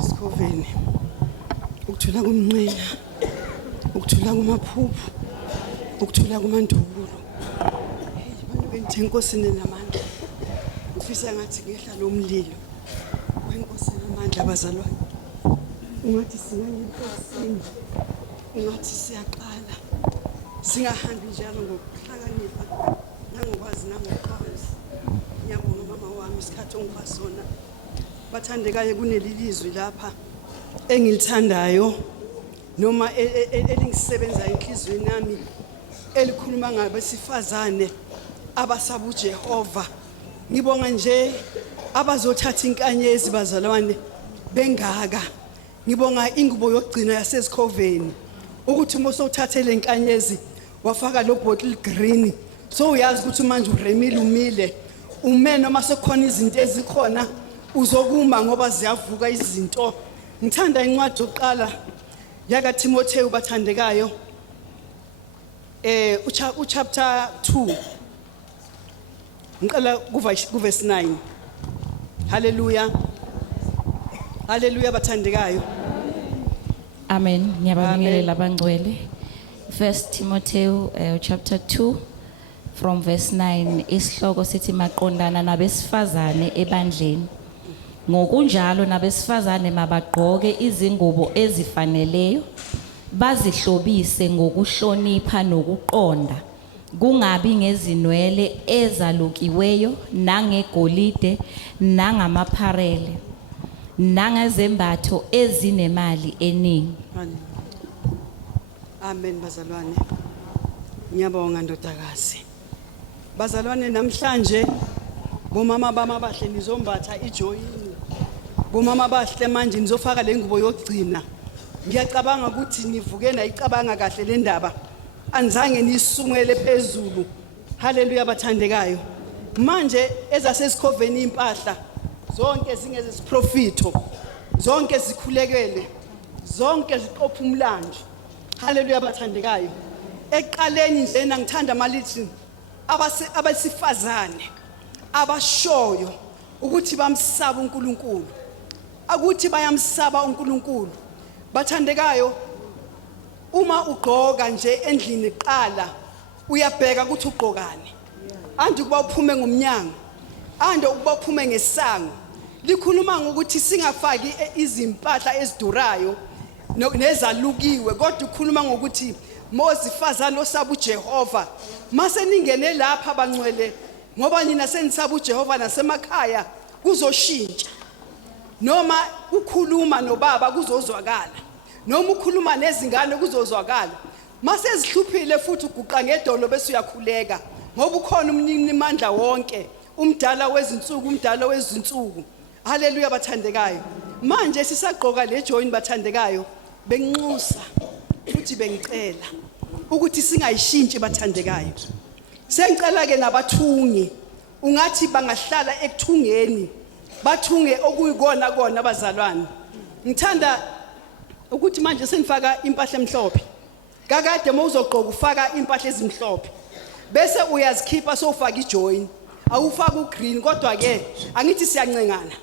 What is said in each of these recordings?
Isikoveni ukuthula kumnqina, ukuthula kumaphuphu, ukuthula kumandukulo. Abantu bengithi enkosini namandla, ngifisa ngathi ngehla lomlilo wenkosi namandla abazalwane. Ungathi singayinkosi, ungathi siyaqala, singahambi njalo ngokuhlakanipha nangokwazi nangoqonzi. Ngiyabonga mama wami isikhathi ongipha sona. Bathandekayo kunelilizwi lapha engilithandayo noma elingisebenza enhlizweni yami elikhuluma ngabesifazane abasaba uJehova. Ngibonga nje abazothatha inkanyezi bazalwane bengaka. Ngibonga ingubo yokugcina yasezikoveni ukuthi uma usothathele inkanyezi wafaka lo bottle green so uyazi ukuthi manje uremile umile ume noma sekukhona izinto ezikhona uzokuma ngoba ziyavuka izinto. Ngithanda incwadi yokuqala yaka Timotheo bathandekayo uchapter 2 ngiqala kuverse 9. Hallelujah, hallelujah bathandekayo. Amen. Ngiyabingelela abangcwele. 1 Timotheo chapter 2 from verse 9 isihloko sithi maqondana nabesifazane ebandleni. Ngokunjalo nabesifazane mabagqoke izingubo ezifaneleyo bazihlobise ngokuhlonipha nokuqonda kungabi ngezinwele ezalukiweyo nangegolide nangamapharele nangezembatho ezinemali eningi. Amen bazalwane. Ngiyabonga ndodakazi. Bazalwane namhlanje bomama bama bahle nizombatha ijoyini. Bomama bahle manje nizofaka le ngubo yokugcina. Ngiyacabanga ukuthi nivuke nayicabanga kahle le ndaba. Anzange nisungele phezulu. Haleluya bathandekayo. Manje ezasesikoveni impahla zonke zingeze siprofito. Zonke zikhulekele. Zonke ziqopha umlando. Haleluya bathandekayo. Eqaleni nje ngithanda malithi abasifazane abashoyo ukuthi bamsaba uNkulunkulu. Akuthi bayamsaba uNkulunkulu. Bathandekayo uma ugqoka nje endlini iqala uyabheka ukuthi ugqokani. Andi kuba uphume ngomnyango, ande ukuba uphume ngesango. Likhuluma ngokuthi singafaki izimpahla ezidurayo nezalukiwe kodwa ukhuluma ngokuthi mozifazana osaba uJehova mase ningene lapha abangcwele ngoba nina senisaba uJehova nasemakhaya kuzoshintsha. Noma ukhuluma nobaba kuzozwakala, noma ukhuluma nezingane kuzozwakala. Mase ezihluphile futhi uguqa ngedolo bese uyakhuleka ngoba ukhona umnini mandla wonke, umdala wezinsuku, umdala wezinsuku. Haleluya bathandekayo. Manje sisagqoka le join bathandekayo benginxusa futhi bengicela ukuthi singayishintshi bathandekayo. Sengicela ke nabathungi ungathi bangahlala ekuthungeni bathunge okuyikona kona abazalwane. Ngithanda ukuthi manje senifaka impahla emhlophe. Kakade mawuzogqoka ufaka impahla ezimhlophe bese uyazikhipha sowufaka ijoin awufaka ugreen kodwa ke angithi siyancengana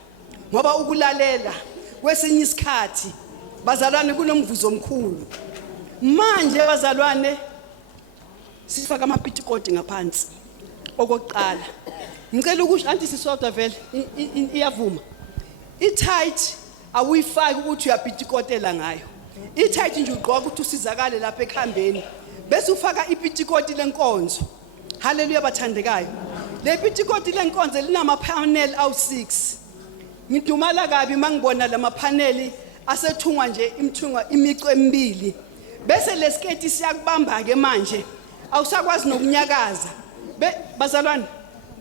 ngoba ukulalela kwesinye isikhathi bazalwane kunomvuzo omkhulu. Manje bazalwane sifaka amapittikoti ngaphansi okokuqala. Ngicela ukuthi anti sisodwa vele iyavuma. I-tight awuyifaki ukuthi uyapittikotela ngayo. I-tight nje ugqoka ukuthi usizakale lapha ekhambeni bese ufaka ipittikoti lenkonzo. Haleluya bathandekayo. Le pittikoti lenkonzo linama panel awu6. Ngidumala kabi mangibona lama panel asethungwa nje imthungwa imicu emibili. Bese lesiketi siyakubamba ke manje awusakwazi nokunyakaza. Bazalwane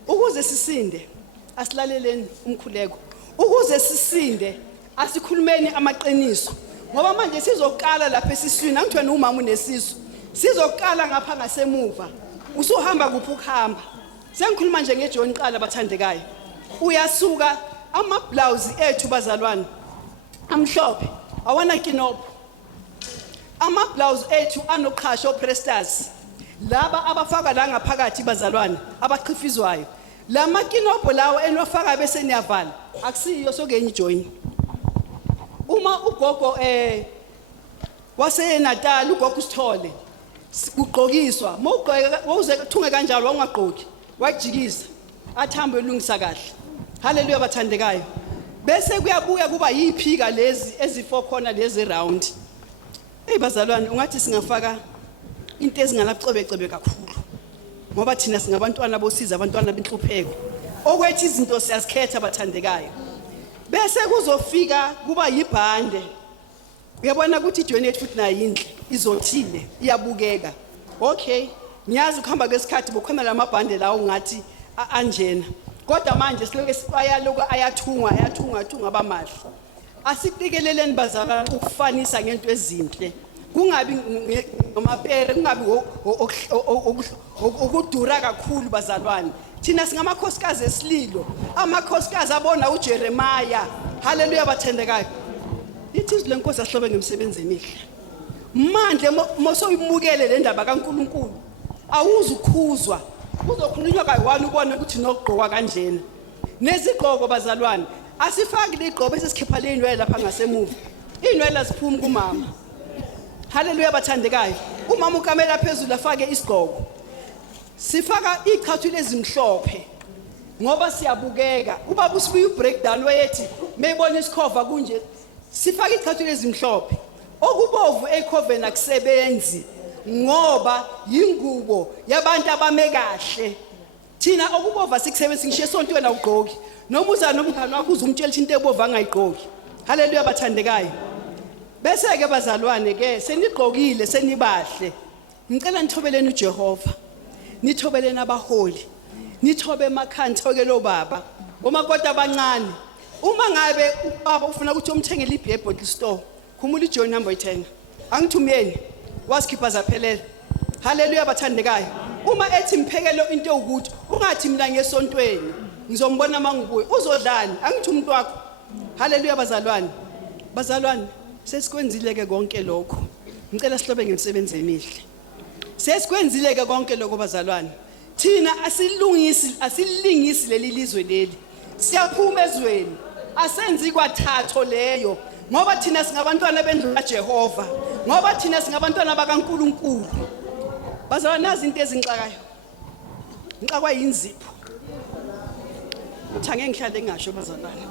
ukuze sisinde asilaleleni umkhuleko. Ukuze sisinde asikhulumeni amaqiniso. Ngoba manje sizoqala lapha esiswini angithiwe umama unesisu. Sizoqala ngapha ngasemuva. Usuhamba kuphi ukuhamba. Sengikhuluma nje ngeJohn qala bathandekayo. Uyasuka ama blouse ethu bazalwane amhlophe awana kinopho. Ama blouse ethu anoqhasho opresters. Laba abafaka la ngaphakathi bazalwane abaqhifizwayo. La makinopho lawo enofaka bese niyavala akusiyo sokenye ijoin. uma ugogo wase Natal ugogo Sithole ugqokiswa mawuze thunge kanjalo wangagqoki wajikisa athambe elungisa kahle haleluya bathandekayo bese kuyabuya kuba yiphika lezi ezifo khona lezi round bazalwane ungathi singafaka into ezingalacebecebe kakhulu ngoba thina singabantwana bosiza abantwana benhlupheko okwethi izinto siyazikhetha bathandekayo bese kuzofika kuba yibhande uyabona ukuthi ijourney yethu futhi nayo yinhle izothile iyabukeka okay ngiyazi ukuhamba kwesikhathi bokhona lamabhande la ungathi anjena kodwa manje siloke sifaya lokho ayathunga abamahle asiqikeleleni bazalwane ukufanisa ngento ezinhle kungabi ngomapere kungabi okudura kakhulu bazalwane thina singamakhosikazi esililo amakhosikazi abona uJeremiah haleluya bathandekayo lithi izwi lenkosi asihlobe ngemsebenzi emihle manje mosoyimukele le ndaba kaNkuluNkulu awuzukhuzwa uzokhulunywa kayi-1 ubone ukuthi nokugqoka kanjena nezigqoko bazalwane asifaki ligqobo esisikhipha ley'nwele lapha ngasemuva iy'nwele aziphumi kumama haleluya bathandekayo umama ukamela phezulu afake isigqoko sifaka iqhathule ezimhlophe ngoba siyabukeka ubaba usibuye ubreakdown weyethi meyibona isikhova kunje sifaka iqhathule ezimhlophe okubovu ekhoveni akusebenzi ngoba yingubo yabantu abame kahle thina okubova sikusebenza ngisho esonto wena ugqoki noma uza nomngane wakho uzumtshela into ebova angayigqoki haleluya bathandekayo bese ke bazalwane ke senigqokile senibahle ngicela nithobeleni uJehova nithobeleni abaholi nithobe emakhanda thokelo baba omakoti abancane uma ngabe ubaba ufuna ukuthi umthengele ibhebhodi store khumula iJohn number 10 angithumeni wasikhipha zaphelela haleluya bathandekayo uma ethi mphekelo into ukuthi ungathi mina ngesontweni ngizombona mangibuye uzodlani angithi umuntu wakho haleluya bazalwane sesikwenzile ke konke lokho ngicela sihlobe ngemsebenzi emihle sesikwenzile ke konke lokho bazalwane thina asilingisi leli lizwe leli siyaphuma ezweni asenzi kwathatho leyo ngoba thina singabantwana bendlu kaJehova ngoba thina singabantwana bakaNkuluNkulu bazalwane nazi into ezingixakayo ngixakwa yinzipho uthange ngihlale ngasho bazalwane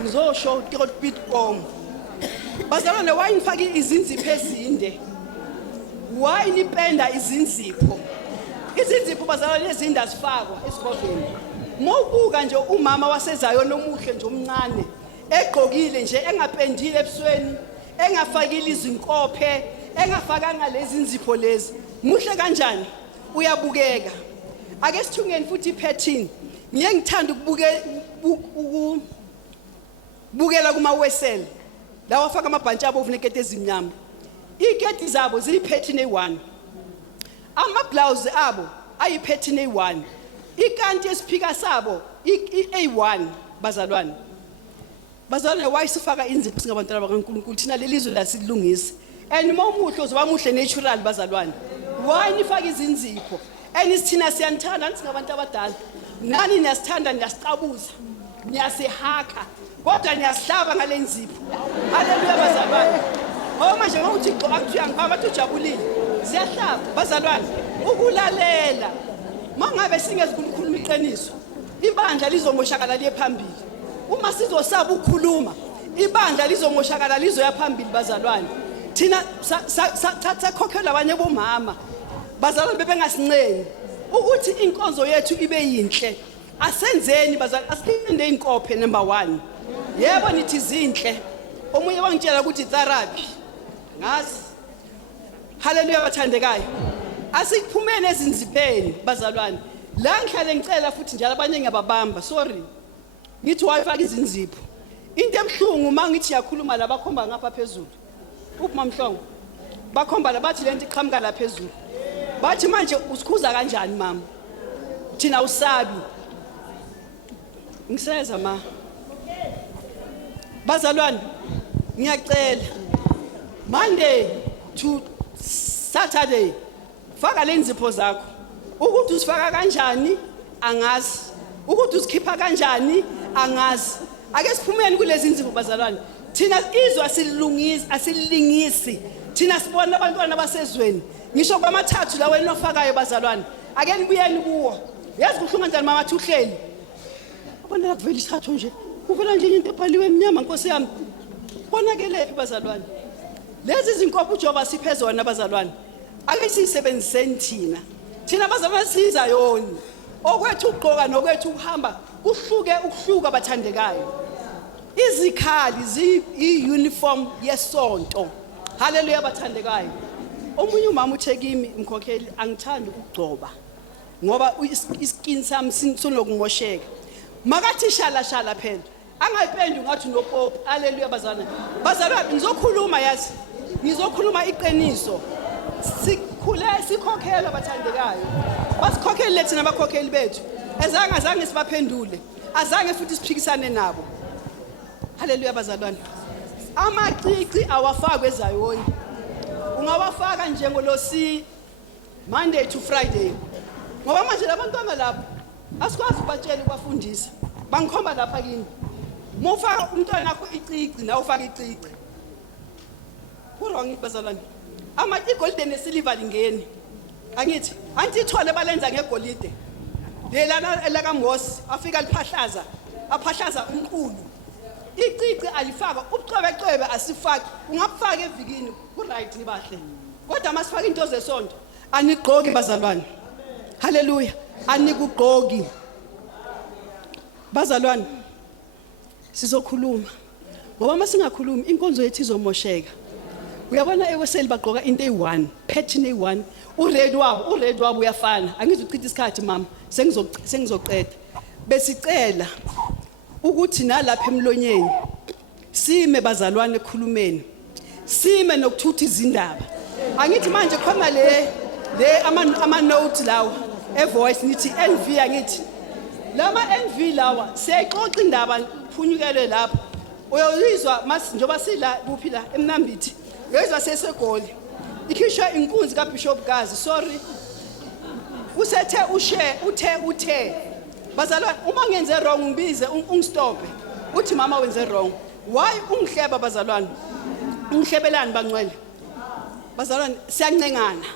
ngizosho bitcom bazalwane why ngifaka izinzipho ezinde why nipenda izinzipho bazalwane ezinde asifakwa esikhofeni mawubuka nje umama wasezayo nomuhle nje omncane egqokile nje engapendile ebusweni engafakile izinkophe engafakanga lezi nzipho lezi muhle kanjani uyabukeka ake sithungeni futhi ipattern ngiye ngithanda ukubukela kuma wesel la wafaka amabhantshi abo uvunekete ezimnyama iketi zabo ziyipattern e1 ama blouse abo ayipattern e1 ikanti esiphika sabo i-A1 bazalwane why sifaka inzipho singabantwana bakaNkuluNkulu thina lelizwe la silungisa and mawumuhle uzoba muhle natural bazalwane why nifaka izinzipho and isithina siyanthanda singabantu abadala nani niyasithanda niyasiqabuza niyasihaka kodwa niyasihlaba ngale nzipho haleluya bazalwane ngoba manje ngokuthi akuthiya ngipha bathi ujabulile siyahlaba bazalwane ukulalela mangabe singezikhuluma iqiniso ibandla lizomoshakala liye phambili uma sizosaba ukukhuluma ibandla lizomoshakala lizoya phambili bazalwane thina sakhokhelwa abanye bomama bazalwane bebengasincenyi ukuthi inkonzo yethu ibe yinhle asenzeni bazalwane asiphinde inkophe number 1 yebo nithi zinhle omunye wangitshela ukuthi therapy ngazi haleluya bathandekayo asikuphumene ezinzipheni bazalwane la ngihlale ngicela futhi njalo abanye ngiyababamba sorry ngithi wayifaka izinzipho into emhlungu mangithi yakhuluma labakhomba ngapha phezulu uphuma mhlongo bakhomba labathi lento iqhamuka la phezulu bathi manje usikhuza kanjani mama thina usabi ngiseza ma bazalwane ngiyacela Monday to Saturday faka lenzipho zakho ukuthi usifaka kanjani angazi ukuthi usikhipha kanjani angazi ake siphumeni kulezi nzipho bazalwane thina izwe asilingisi thina sibona abantwana abasezweni ngisho kwamathathu la wena ofakayo bazalwane ake nibuyeni kuwo yazi kuhlunga njani mama thuhleli abona kuvela isithathu nje kuvela nje into ebhaliwe emnyama Nkosi yami bonakele bazalwane lezi zinkopo uJoba siphe zona bazalwane ake sisebenziseni thina bazalwane siza yoni okwethu ugqoka nokwethu uhamba ukuhluka bathandekayo izikhali i-uniform yesonto haleluya bathandekayo omunye umama uthe kimi mkhokheli angithandi ukugcoba ngoba iskin sami sinokumosheka makathi shala phela angayipendi ngathi nopopu haleluya bazalwane ngizokhuluma yazi ngizokhuluma iqiniso sikhule sikhokhela bathandekayo basikhokhele thina abakhokheli bethu azange sibaphendule azange futhi siphikisane nabo haleluya bazalwane amacici awafakwe ezayoni ungawafaka njengolosi Monday to Friday ngoba manje labantwana lapho asikwazi ubatshela ukufundisa bangikhomba lapha kini mufaka umntwana wakho icici nawe ufaka icici kurong bazalwane amagolide nesiliver lingeni angithi antithole balenza ngegolide lelana elakaMosi afika aphahlaza umqulu icici alifaka ubucwebecwebe asifaki ungafaka evikini ku right nibahle kodwa masifaka into zesonto anigqoki bazalwane haleluya anikugqoki bazalwane sizokhuluma ngoba masingakhulumi inkonzo yethu izomosheka uyabona eweseli bagqoka into eyi1 pattern eyi1 ured wabo uyafana angizuchitha isikhathi mama sengizoqeda besicela ukuthi nalapha emlonyeni sime bazalwane ekhulumeni sime nokuthutha izindaba angithi manje khona le ama note lawa evoice nithi NV angithi lama NV lawa siyayixoxa indaba phunyukele lapha uyoyizwa njoba sila kuphi la eMnambithi uyezwa sesegoli ikhishwa inkunzi kaBishop Gazi sorry usethe uthe bazalwane uma ngenze wrong ngibize ungistophe uthi mama wenze wrong why ungihleba bazalwane ungihlebelani bangcwele bazalwane siyancengana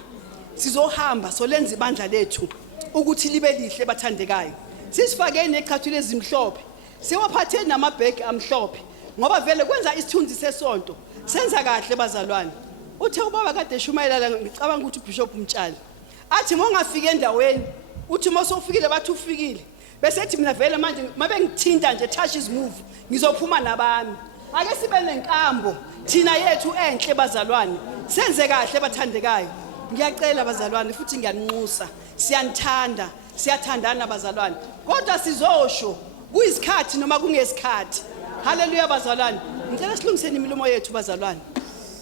sizohamba solenza ibandla lethu ukuthi libe lihle bathandekayo sisifakeni eqhathule ezimhlophe siwaphatheni namabhegi amhlophe ngoba vele kwenza isithunzi sesonto senza kahle bazalwane uthe ubaba kade eshumayela ngicabanga ukuthi uBishop Mtshali athi mongafika endaweni uthi mosofikile bathi ufikile bese ethi mina vele manje mabe ngithinta nje touch is move ngizophuma nabami ake sibe nenkambo thina yethu enhle bazalwane senze kahle bathandekayo ngiyacela bazalwane futhi ngiyanxusa siyanthanda siyathandana bazalwane kodwa sizosho kuyisikhathi noma kungesikhathi haleluya bazalwane ngicela silungiseni imilomo yethu bazalwane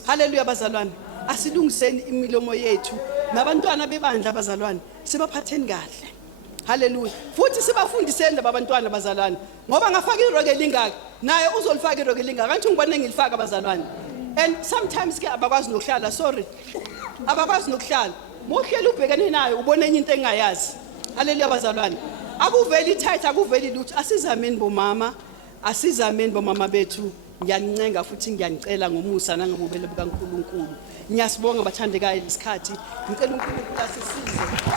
haleluya bazalwane asilungiseni imilomo yethu nabantwana bebandla bazalwane sibaphatheni kahle haleluya futhi sibafundiseni labantwana bazalwane ngoba ngafaka iroke lingaka naye uzolifaka iroke lingaka kanti ngibone ngilifaka bazalwane and sometimes ke abakwazi nokuhlala sorry abakwazi nokuhlala mohlelo ubhekene nayo ubone enye into engayazi haleluya bazalwane akuveli tight akuveli lutho asizameni bomama bethu ngiyanincenga futhi ngiyanicela ngomusa nangobubele bukaNkulunkulu ngiyasibonga bathandekayo lesikhathi ngicela uNkulunkulu asisize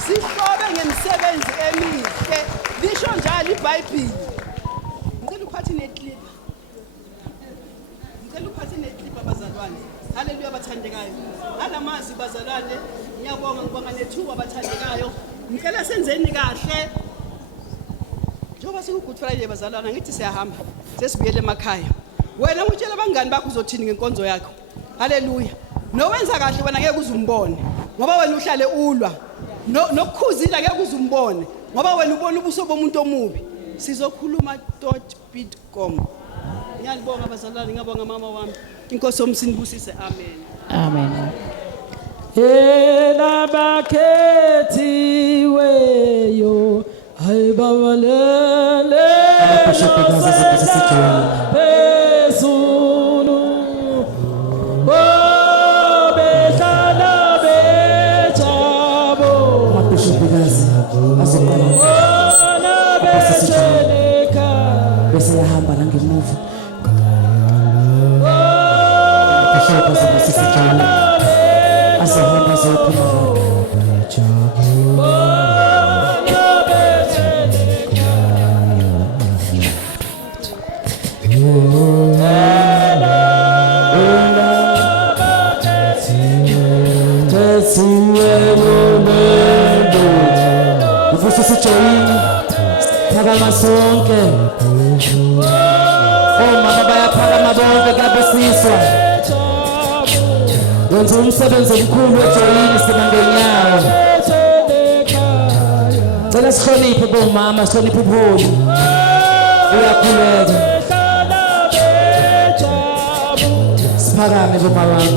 sihlobe ngemisebenzi emihle lisho njalo iBhayibheli ngicela uphathi neclip bazalwane haleluya bathandekayo alamazi bazalwane ngiyabonga nethuba bathandekayo ngicela senzeni kahle njoba sikuGood Friday bazalwane ngithi siyahamba sesibuyele emakhaya wena utshela abangani bakho uzothini ngenkonzo yakho haleluya nowenza kahle wena ngeke uzumbone ngoba wena uhlale ulwa nokukhuzila ngeke uzumbone ngoba wena ubona ubuso bomuntu omubi sizokhuluma .bitcom ngiyabonga bazalwane ngiyabonga mama wami inkosi yomsinibusise amen Ela bakhethiweyo hayi babalele Pesulu behlala bejabo bona becheleka bese yahamba la ngemuva Ashoka zibusisa joyini. Azohamba zophuma. Ufusisa joyini. Phakama sonke. Omama bayaphakama bonke kuyabusiswa. Wenza umsebenzi omkhulu ejoyini sima ngenyawo. Cela sihloniphe bomama, sihloniphe ubuholi. Uyakhuleka. Siphakame bomama wami.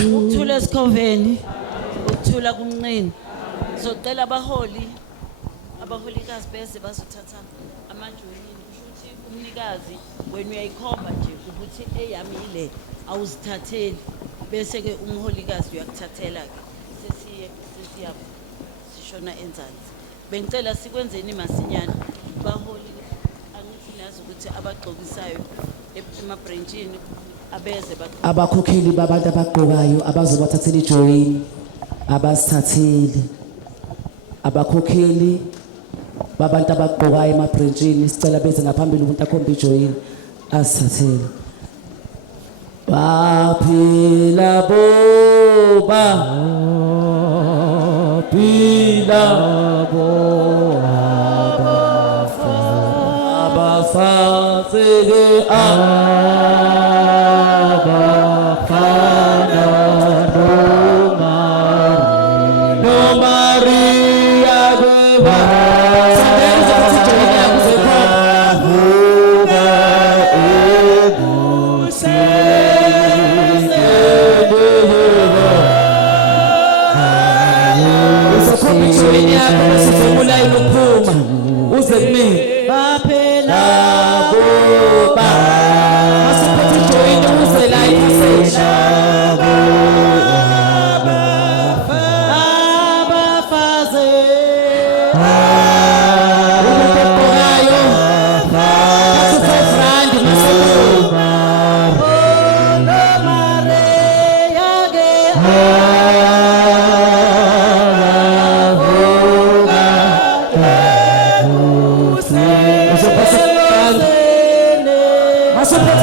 Ukuthula esikhomveni, ukuthula kumnqini. Socela abaholikazi beze bazothatha amajoyini. Kusho ukuthi umnikazi wena uyayikhomba nje ukuthi eyami ile awuzithatheli bese ke umholikazi uyakuthathela ke sesiya sishona enzansi. Bengicela sikwenzeni masinyana baholi angithi nazi ukuthi abagqokisayo emabranchini abeze abakhokheli babantu abagqokayo abazobathathela ijoyini abasithatheli abakhokheli babantu abagqokayo emabranchini sicela beze ngaphambili umuntu akhomba ijoyini asithathele baphila boba phila boba abafazeke uze kimi baphela boba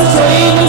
usejoyini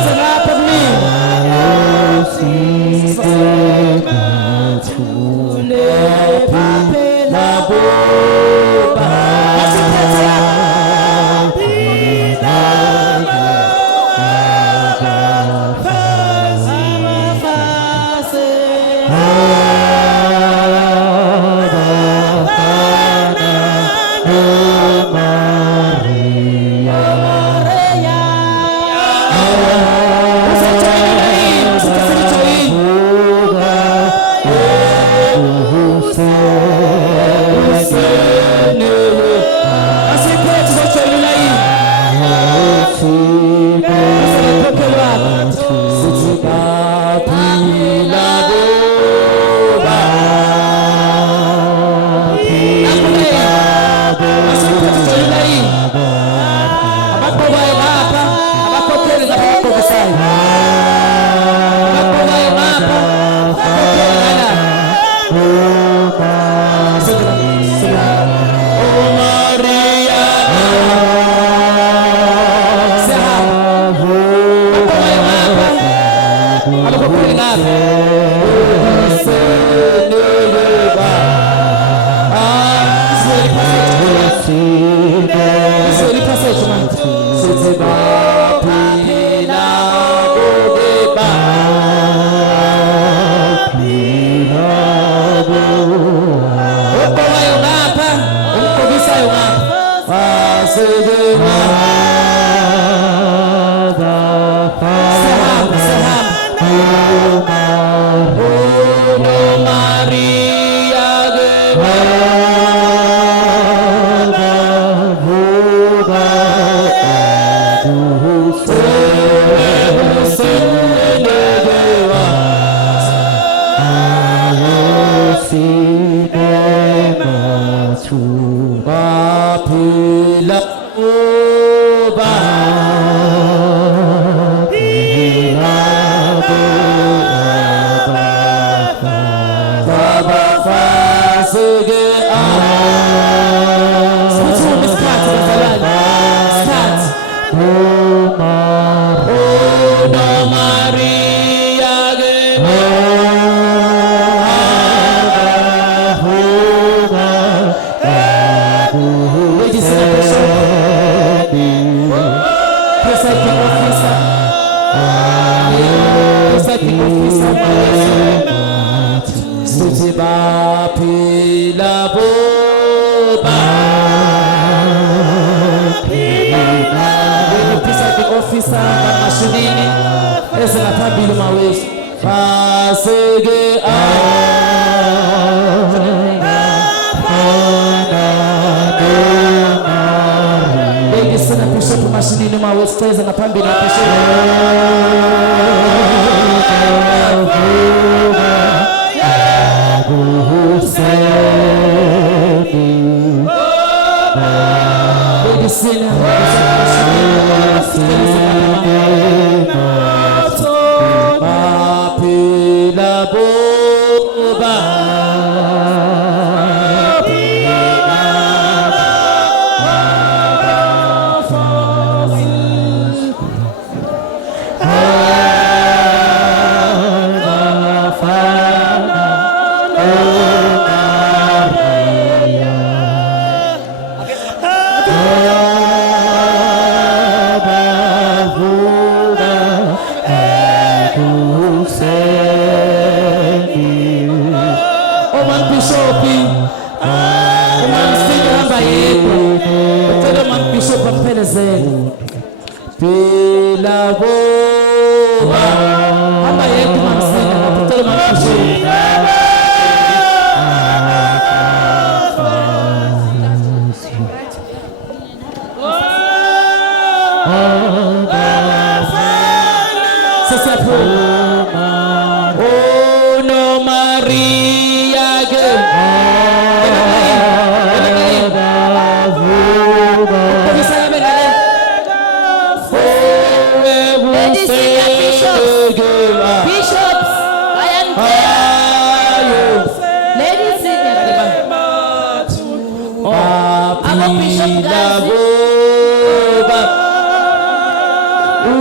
uze ngapha kumina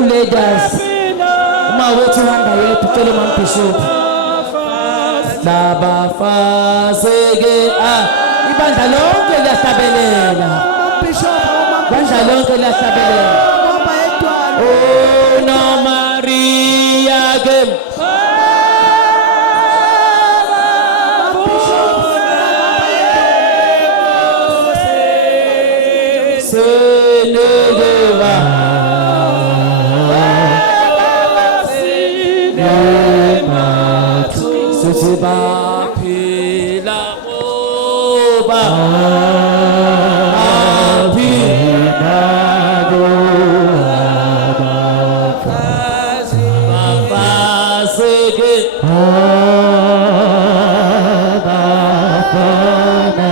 leaders. Uma wethu hamba yedwa ucela uMam Bishop. Labafazeke ibandla lonke liyahlabelela. Ibandla lonke liyahlabelela. Oh no Maria ke Baphila ngoba aphila babaseke abafana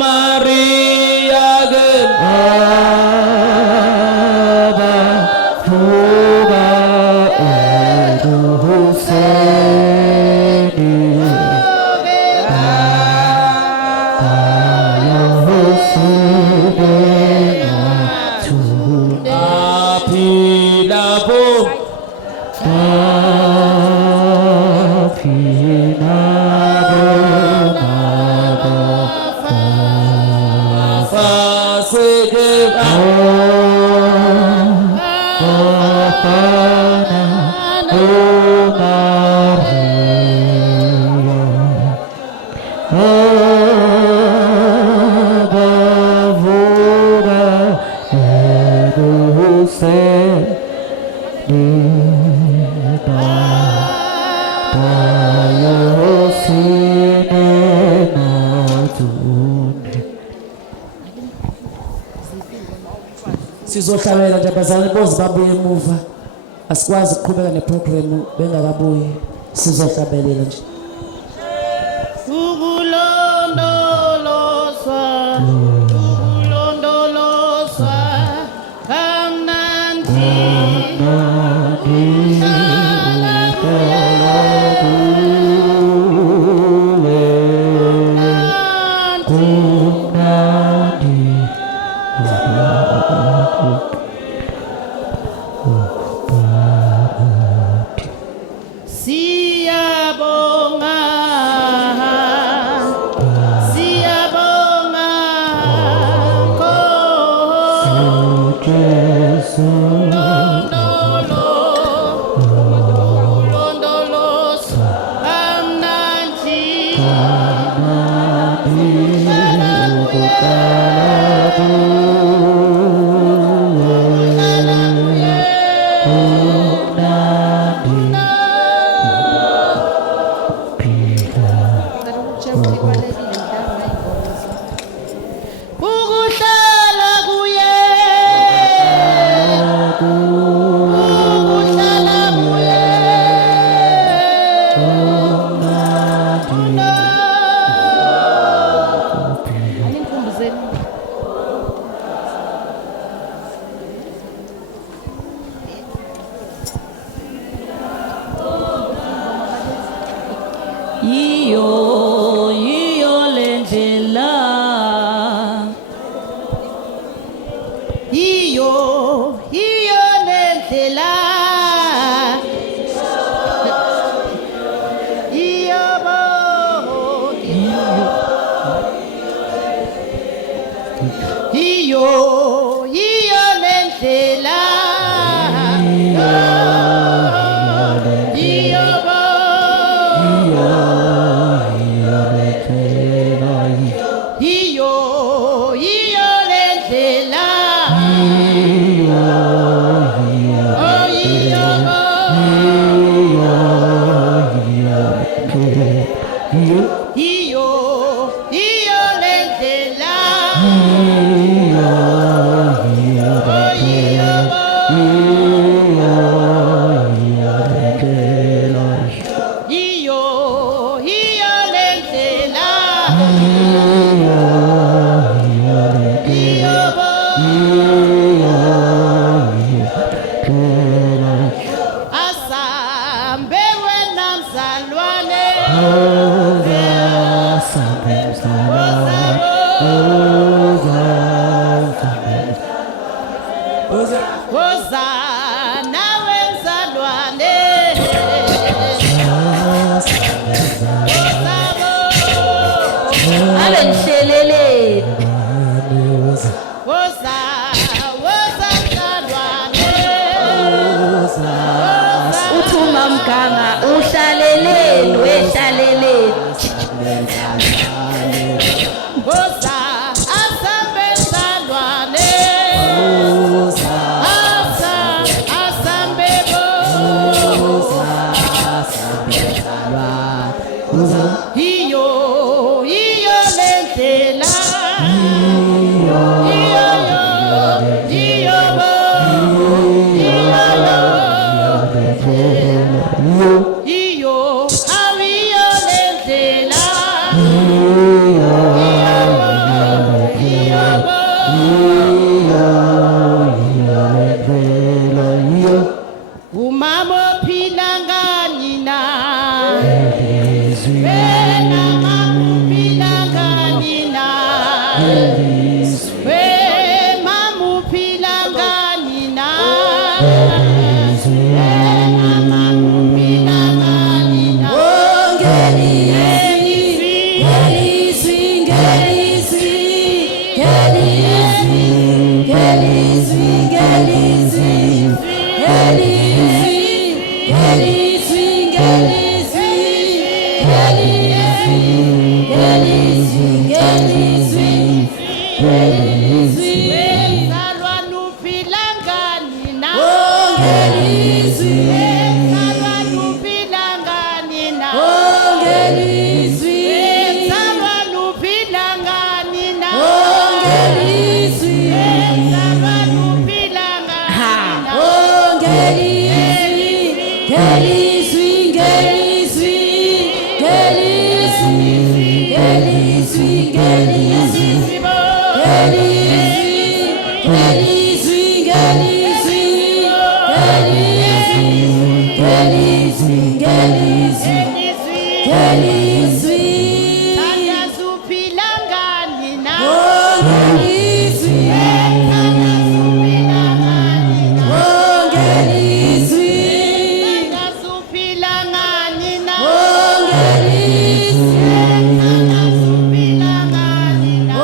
Maria geba sizohlabela nje abazali boze babuye emuva asikwazi ukuqhubeka neprogram bengakabuyi sizohlabelela nje ukulondolozwa kamnandi Hosana wenzalwane. Ave ngihleleleni. Uthi umamganga uhlaleleni wehlaleleni. Umama phila ngani na wena mama phila ngani na we mama phila ngani na wena mama phila ngani na wenzalwa nuphila ngani na wenzalwa nuphila ngani na wenzalwa nuphila ngani na wenzalwa nuphila ngani na Tangazuphila ngani na Tangazuphila ngani na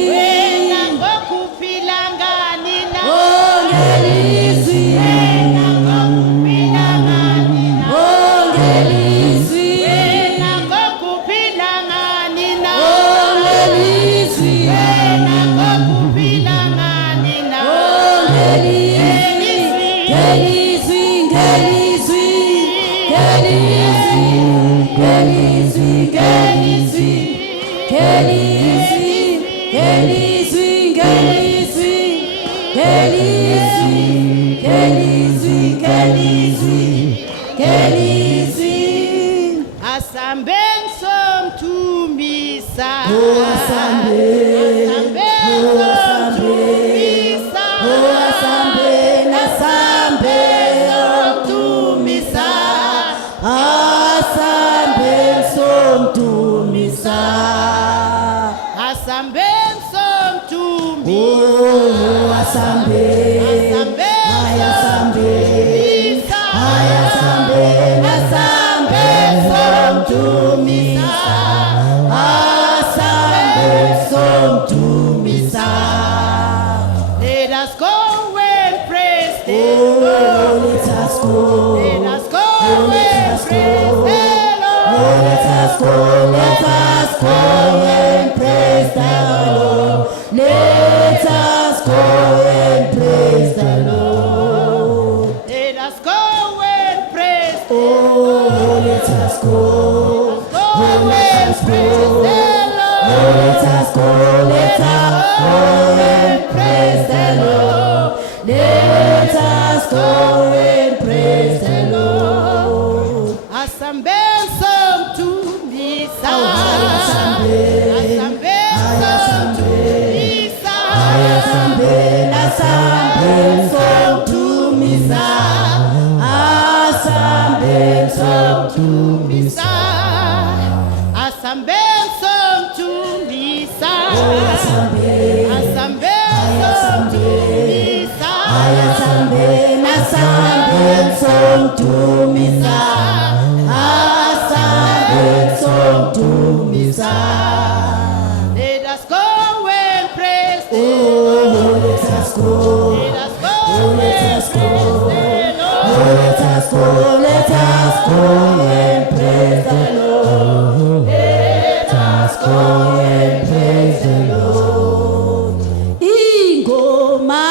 wena ngokuphila ngani na wena ngokuphila ngani na wena ngokuphila ngani na wena ngokuphila ngani na Asambeng somtumisa Let us go and praise the Lord. Let us go and praise the Lord. Let us go and praise the Lord. Let us go and praise the Lord. Let us go and praise the Lord. Let us go and praise the Lord. Let us go and praise the Lord. Ingoma.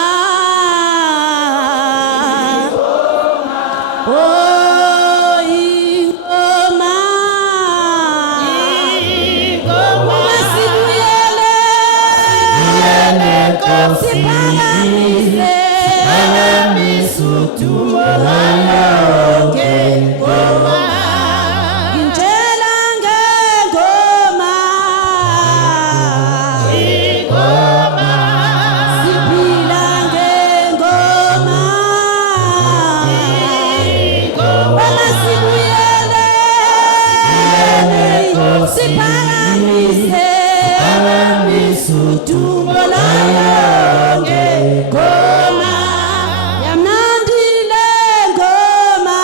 Oh, ingoma. Masibuyele. Siphakamise. Ngitshela ngengoma. Siphila ngengoma. Masibuyele. Siphakamise. Udumo lwayo ngengoma. Yamnandi le ngoma.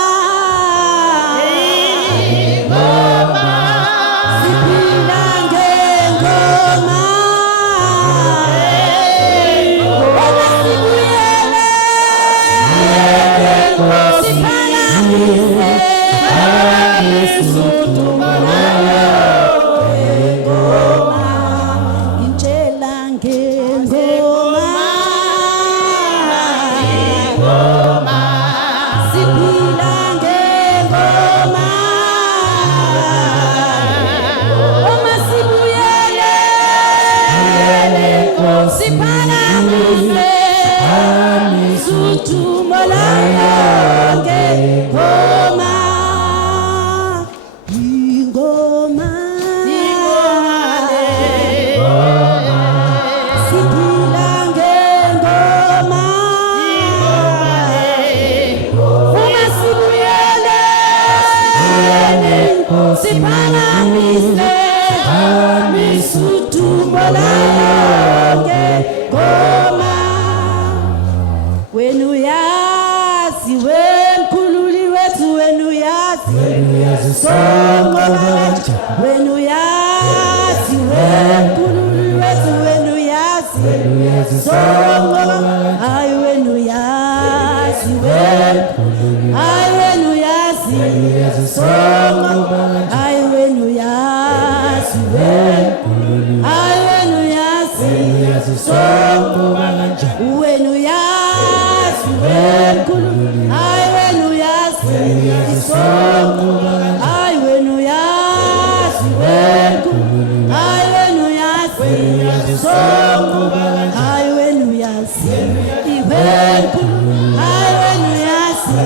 Siphila ngengoma. Masibuyele. Siphakamise. Udumo lwayo ngengoma. Ngitshela ngengoma. Siphila ngengoma. Masibuyele. Siphakamise. Udumo lwayo ngengoma. Ingoma. Siphila ngengoma. Masibuyele. Siphakamise. Udumo lwayo ngengoma. Wena uyazi, wemkhululi wethu, wena uyazi sonke abantu. Wena uyazi, wemkhululi wethu, wena uyazi sonke abantu. Hayi wena uyazi, hayi wena uyazi sonke abantu. Hayi wena uyazi, hayi wena uyazi sonke abantu. Wena uyazi, wemkhululi. Hayi wena uyazi sonke abantu. Hayi wena uyazi, wemkhululi. Hayi wena uyazi sonke abantu. Hayi wena uyazi, wemkhululi. Hayi wena uyazi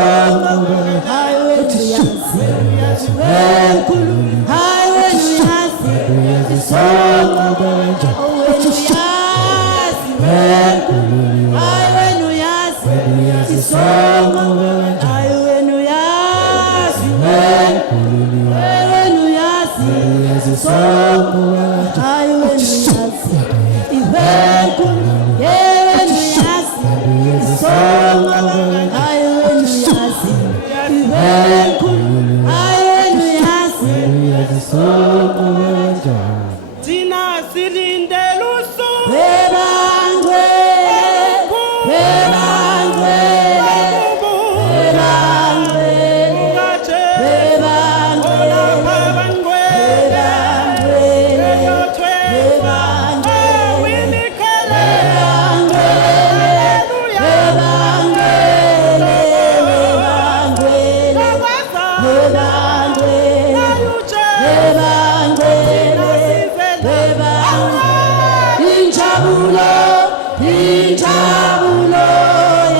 sonke abantu. Hayi wena uyazi, wemkhululi. Hayi wena uyazi sonke abantu. Wena uyazi, wemkhululi. Hayi wena uyazi sonke abantu. Hayi wena uyazi, wemkhululi. Hayi wena uyazi sonke abantu. Hayi wena uyazi, wemkhululi. Yeah, wena uyazi sonke abantu. Hayi wena uyazi, wemkhululi. Hayi wena uyazi sonke abantu. Thina silindele usuku Webangwe, webangwe, webangwe, kaje webangwe, olapha bangwe webangwe, yothwe webangwe, winikele webangwe, webangwe, kwaza webangwe, ayuje webangwe. injabulo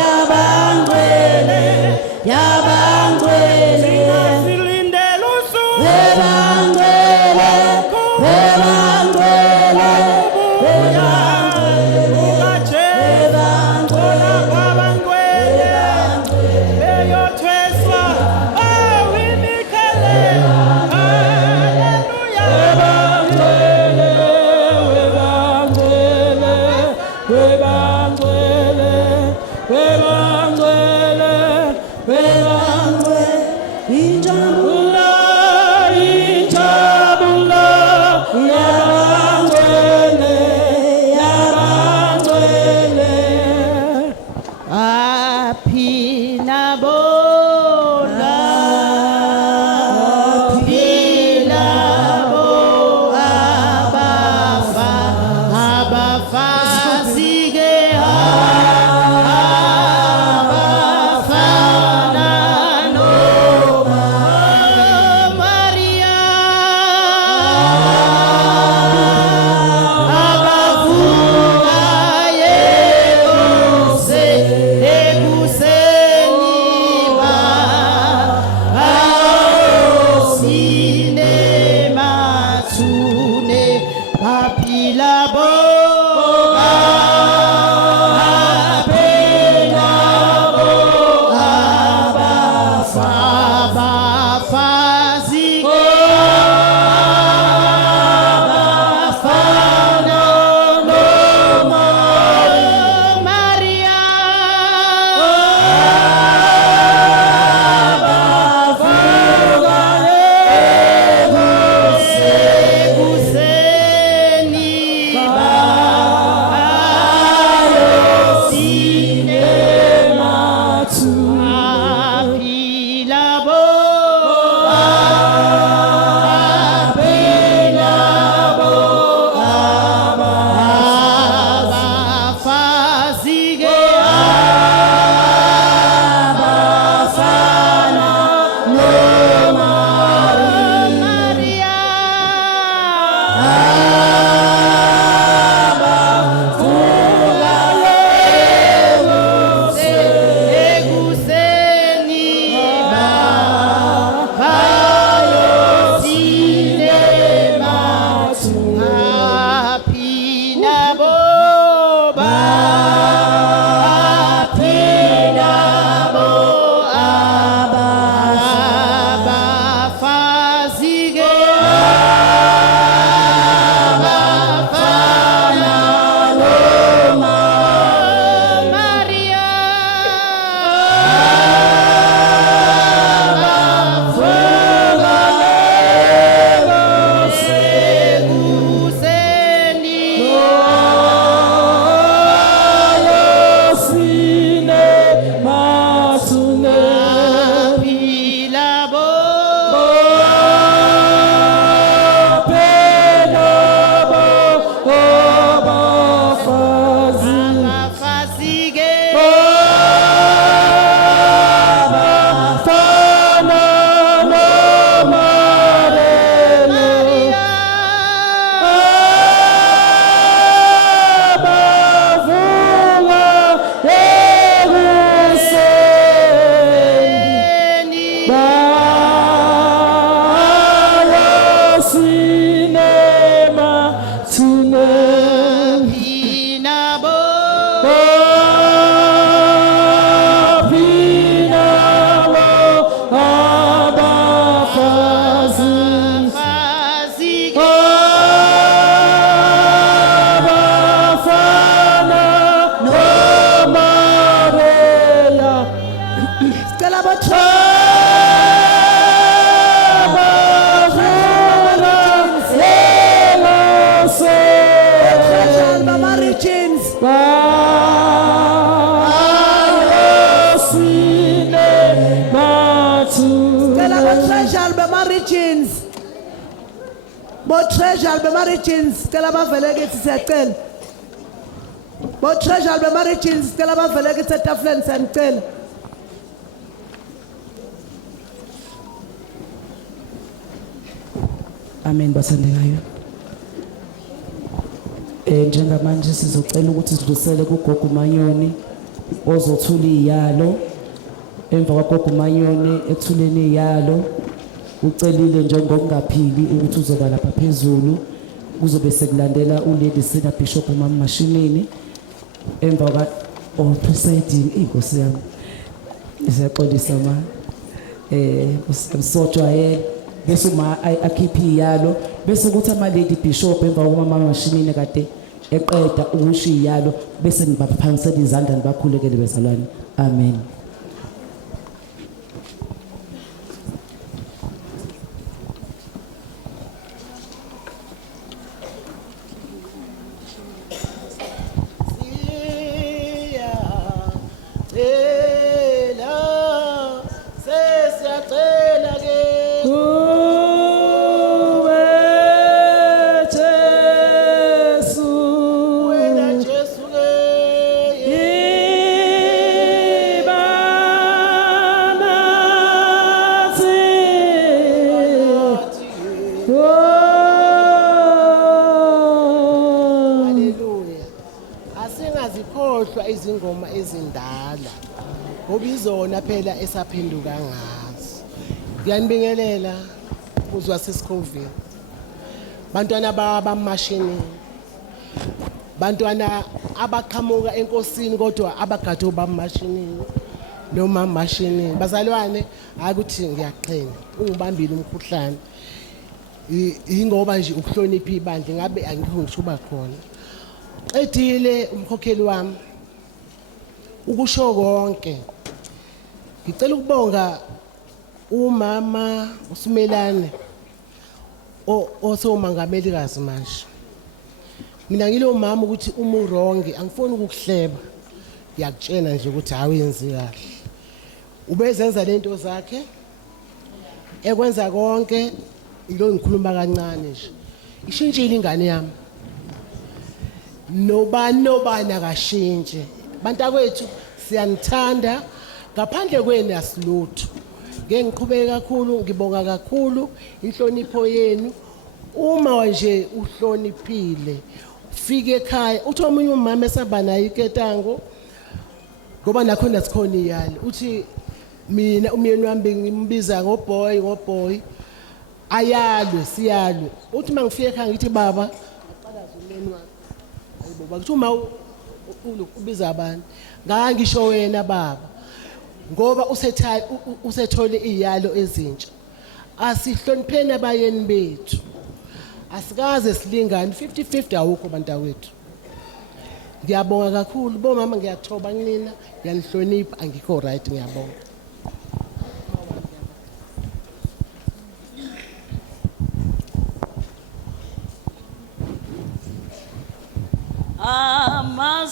yabangcwele yabangcwele silindele usuku bebangcwele bebangcwele lukaJesu khona kwabangcwele beyothweswa awinikhele haleluya bebangcwele injabulo yabangcwele yabangcwele aphina bona aphina bo abafazi ke abafana Maria abavuka ekuseni ayosine mathune baphila bo abafazi abafana Maria ekuseni ayosine aphila bo aphila bo abafazi ke abafana Maria ekuseni bayosine aphina bo aphina bo abafazi ke abafana Maria ekuseni aphila bo abafazi ke Maria aphina bo abafazi ke Cela va Regions. Treasure Bema Regions. Bo treasure Bema Regions. Cela va vele ke siyacela. Bo treasure Bema Regions. Cela va vele ke setafuleni siyacela. Amen basandekayo. Njengamanje sizocela ukuthi sidlulisele kuGogo Manyoni ozothula iyalo. Emva kwaGogo Manyoni ekuthuleni iyalo ucelile njengokungaphili ukuthi uzoba lapha phezulu. Kuzobe sekulandela uLady Sina Bishop Mama Mashinini. Emva presiding inkosi yami. Siyaxolisa ma. Usojwayele bese uma akhipha iyalo bese kuthi ama Lady Bishop emva kokuMama Mashinini kade eqeda ukusho iyalo bese ngibaphanisela izandla nibakhulekele bezalwane. Amen. Izingoma ezindala ngoba izona phela esaphenduka ngazo. Ngiyanibingelela uzwa sesiCovid. Bantwana babamashini. Bantwana abaqhamuka enkosini kodwa abagade ubamashini noma mashini. Bazalwane akuthi ngiyaqhenya ungibambile umkhuhlane. Ingoba nje ukuhlonipha ibandla ngabe angikho ngisho ba khona. Qedile umkhokheli wami ukusho konke. Ngicela ukubonga umama uSimelane osomangameli kazi manje. Mina ngilo mama ukuthi uma uronge angifuni ukukuhleba. Ngiyakutshela nje ukuthi awenzi kahle. Ubezenza lento zakhe ekwenza konke ilo ngikhuluma kancane nje. Ishintshile ingane yami. Nobani akashintshe. Bantakwethu siyanithanda ngaphandle kwenu asilutho. Ngeke ngiqhubeke kakhulu ngibonga kakhulu inhlonipho yenu. Uma nje uhloniphile ufike ekhaya uthi omunye umama esaba nayo iketango ngoba nakhona sikhona iyali uthi mina umyeni wami ngimbiza ngoboy ayalwe siyalwe uthi mangifike ekhaya ngithi baba aqalaza umyeni wami ayibo bakuthi uma ubiza abantu ngangisho wena baba ngoba usethole iyalo ezintsha. Asihlonipheni abayeni bethu. Asikaze silingane 50-50 awukho bantakwethu. Ngiyabonga kakhulu bomama ngiyathoba kunina ngiyanihlonipha angikho right ngiyabonga.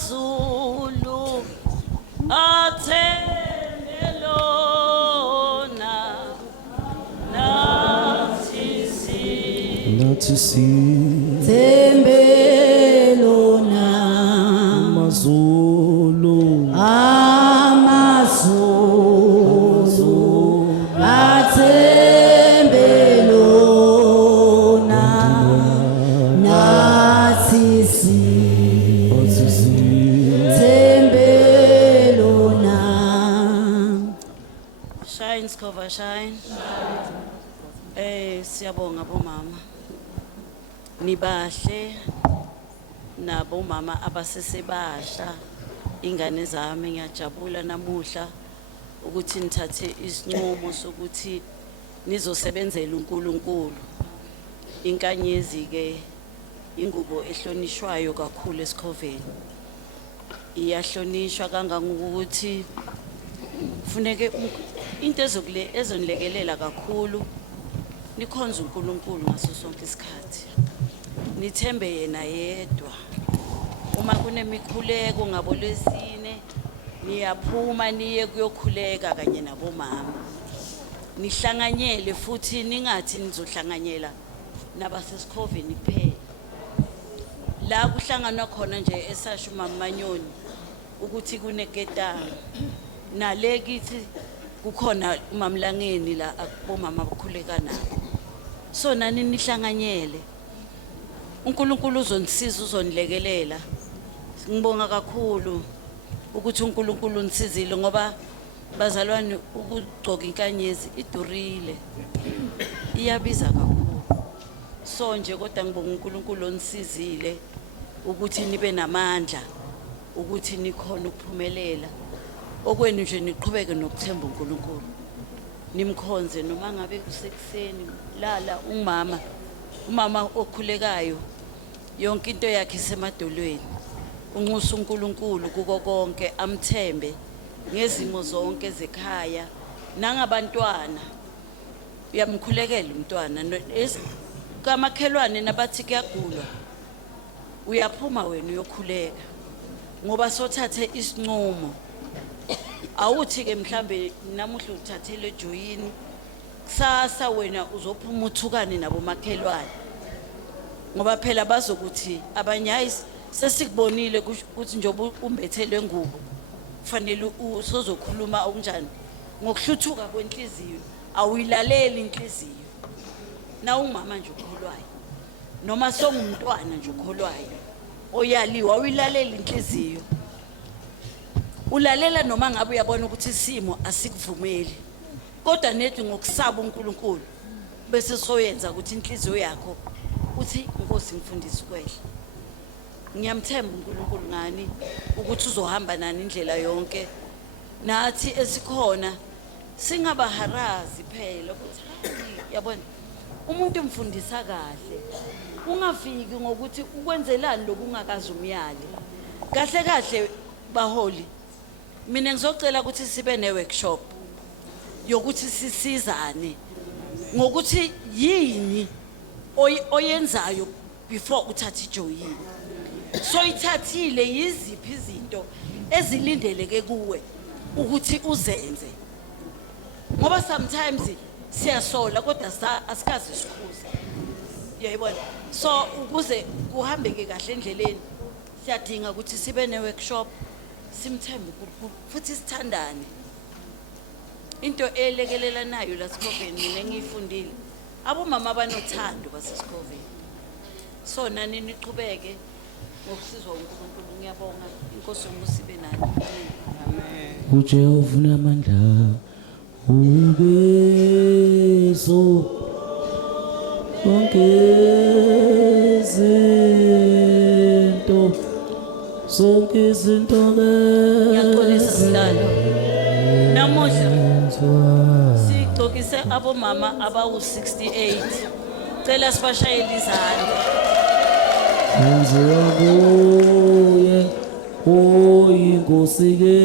Amazulu athengelona Nathi Tembelona Amazulu atembelona nathi tembelona. Shine cover shine. Siyabonga bomama. Nibahle nabo mama abasesebasha ingane zami ngiyajabula namuhla ukuthi nithathe isinqumo sokuthi nizosebenzela uNkulunkulu. Inkanyezi ke ingubo ehlonishwayo kakhulu esiCovid. Iyahlonishwa kangangokuthi kufuneke into ezonilekelela kakhulu nikhonza uNkulunkulu ngaso sonke isikhathi. Nithembe yena yedwa. Uma kunemikhuleko ngaboLwesine niyaphuma niye kuyokhuleka kanye nabomama. Nihlanganyele futhi ningathi nizohlanganyela nabasesiCovid kuphela. La kuhlangana khona nje esasho uMama Manyoni ukuthi kuneketanga. Nale kithi kukhona uMamlangeni la abomama abakhuleka nabo. So nani nihlanganyele. uNkulunkulu uzonisiza uzonilekelela. Ngibonga kakhulu ukuthi uNkulunkulu unisizile ngoba bazalwane ukugcoka inkanyezi idurile. Iyabiza kakhulu. So nje kodwa ngibonga uNkulunkulu onisizile ukuthi nibe namandla ukuthi nikhona ukuphumelela. Okwenu nje niqhubeke nokuthemba uNkulunkulu. Nimkhonze noma ngabe kusekuseni lala umama okhulekayo yonke into yakhe isemadolweni. Unxusa uNkulunkulu kuko konke amthembe ngezimo zonke zekhaya nangabantwana. Uyamkhulekela umntwana kamakhelwane nabathi kuyagulwa. Uyaphuma wena uyokhuleka ngoba sothathe isinqumo. Awuthi ke mhlambe namuhla uthathele joyini kusasa wena uzophuma uthukane nabo makhelwane ngoba phela bazokuthi abanyayi sesikubonile ukuthi njobe umbethelwe ngubo kufanele usozokhuluma okunjani ngokuhluthuka kwenhliziyo awuyilaleli inhliziyo na umama nje ukholwayo noma songumntwana nje ukholwayo oyaliwa awuyilaleli inhliziyo ulalela noma ngabe uyabona ukuthi isimo asikuvumeli kodwa nethi ngokusaba uNkulunkulu bese soyenza ukuthi inhliziyo yakho uthi Nkosi ngifundisa ukwehla. Ngiyamthemba uNkulunkulu ngani ukuthi uzohamba nani indlela yonke nathi esikhona singabaharazi phela ukuthi yabona umuntu umfundisa kahle ungafiki ngokuthi ukwenzelani lokungakazi umyali kahle kahle baholi. Mina ngizocela ukuthi sibe ne workshop yokuthi sisizane ngokuthi yini oyenzayo before uthathe ijoyini. So ithathile yiziphi izinto ezilindeleke kuwe ukuthi uzenze. Ngoba sometimes siyasola kodwa asikazi sikhuza. Uyayibona? So ukuze kuhambeke kahle endleleni siyadinga ukuthi sibe ne workshop simthembe futhi sithandane. Into elekelelanayo la Sikhobeni mina ngiyifundile abomama abanothando baseSikhobeni. So nani niqhubeke ngokusizwa uNkulunkulu. Ngiyabonga inkosi umusibe nani. Amen. uJehova unamandla ubeso konke zonke izinto Ngiyaxolisa sihlalo namuhla sigcokise abomama abawu68 cela sibashayele izandla. Enziwa kuye inkosi ke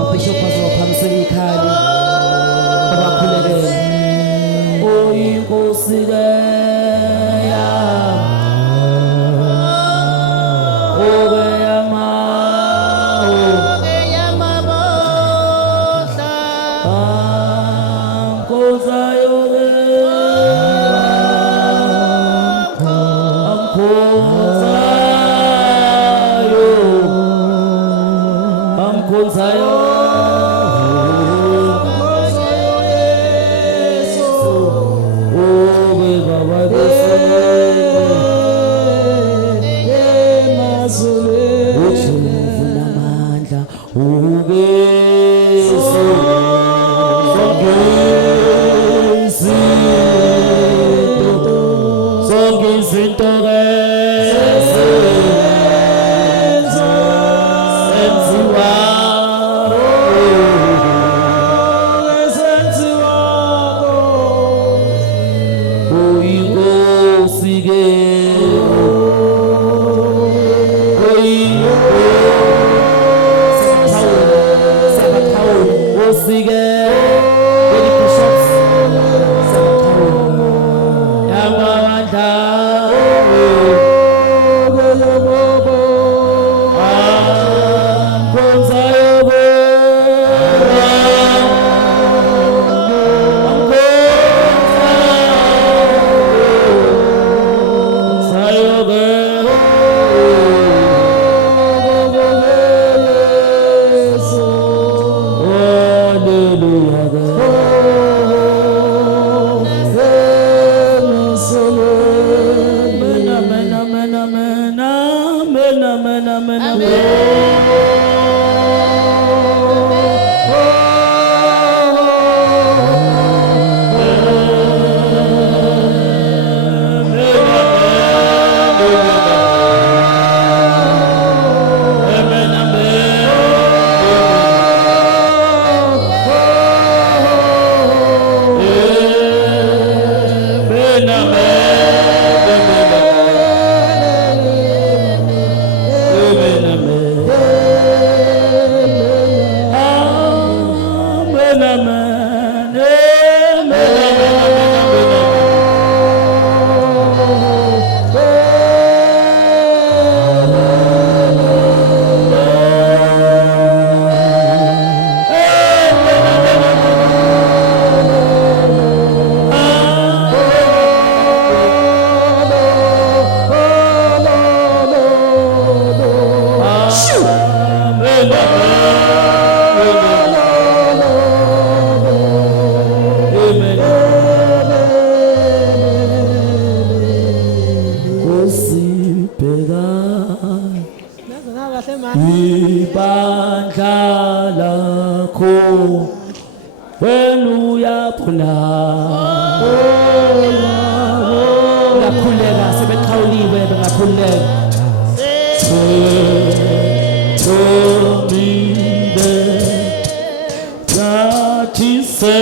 amabishop azophamisela ikhali abakhulekele inkosi ke Hallelujah. ibandla lakho wena uyaphuna Ngakhuleka sebeqhawuliwe bengakhuleka. Tomide Natise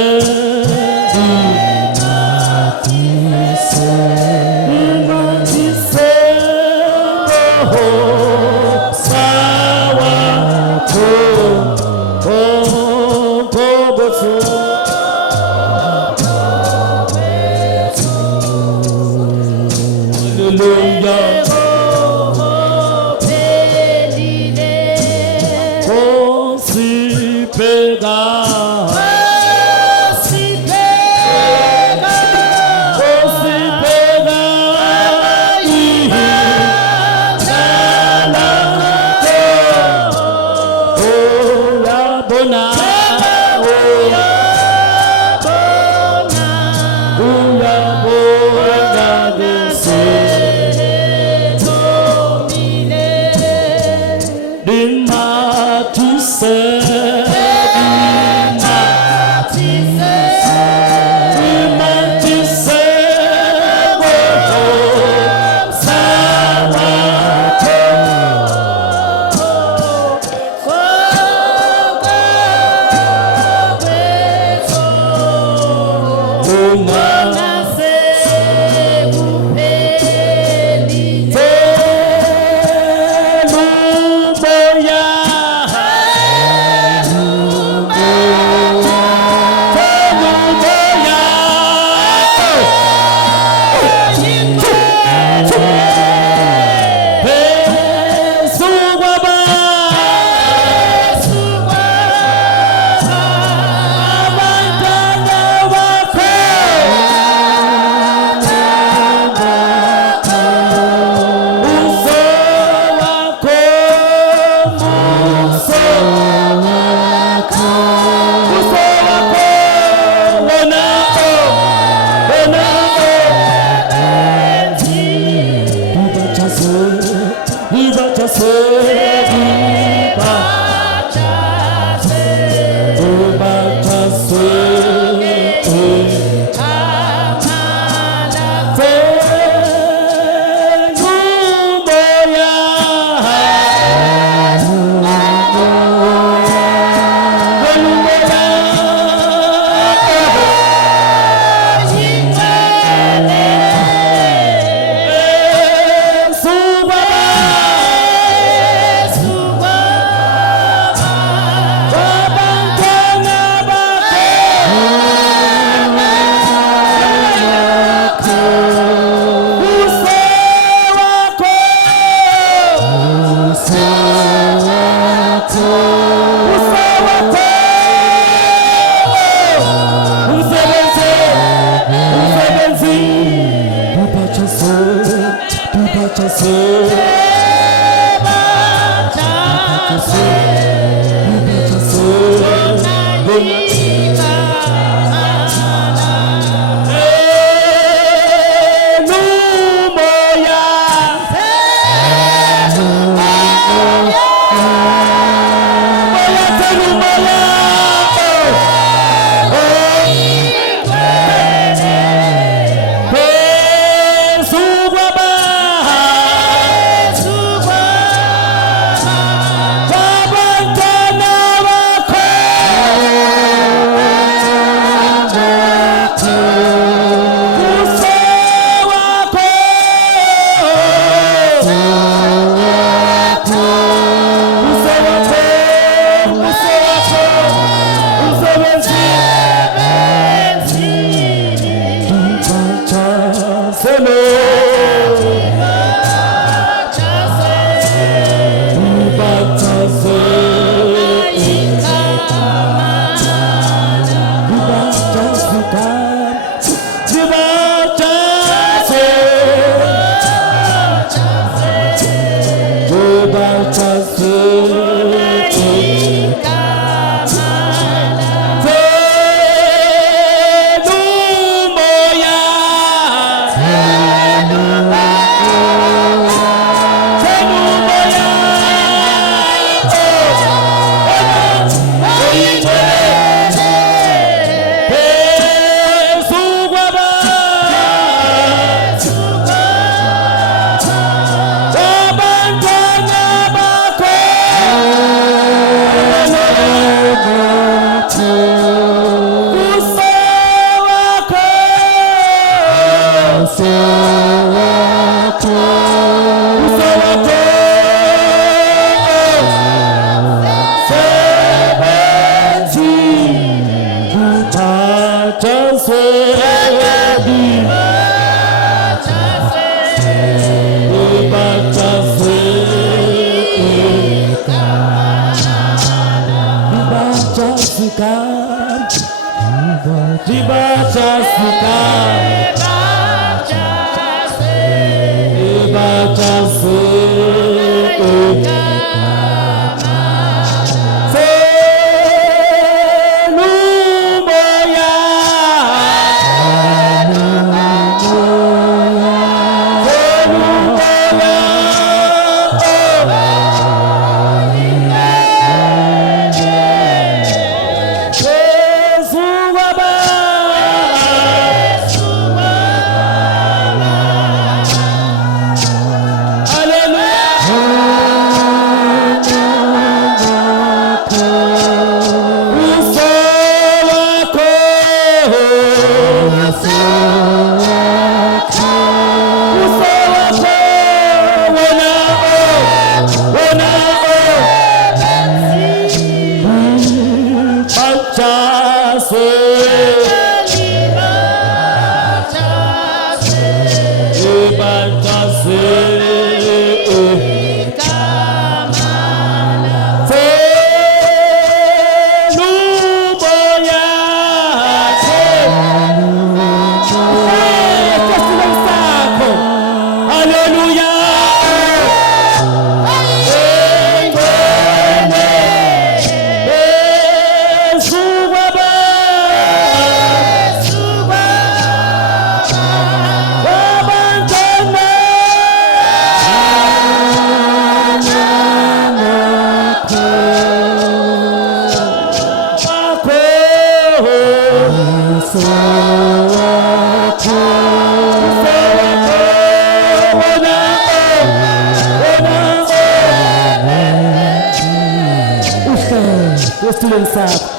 Esitulweni sakho.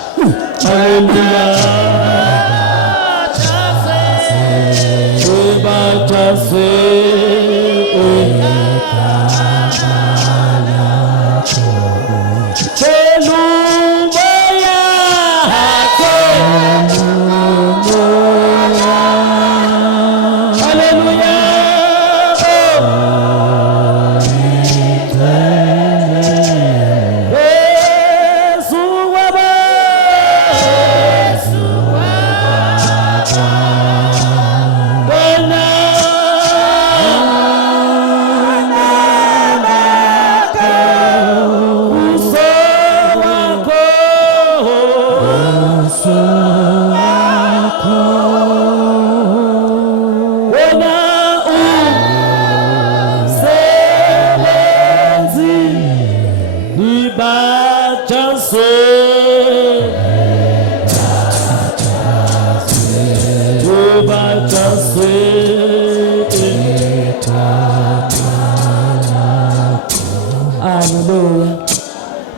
Hallelujah.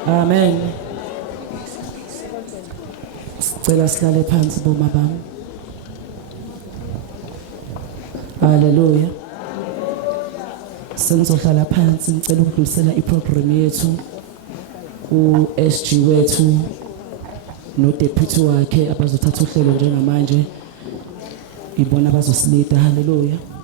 Amen. Sicela sihlale phansi boma bami. Hallelujah. Senizohlala phansi ngicela ukudlulisela iprogram yethu ku SG wethu no deputy wakhe abazothatha uhlelo njengamanje ibona abazosilida. Hallelujah.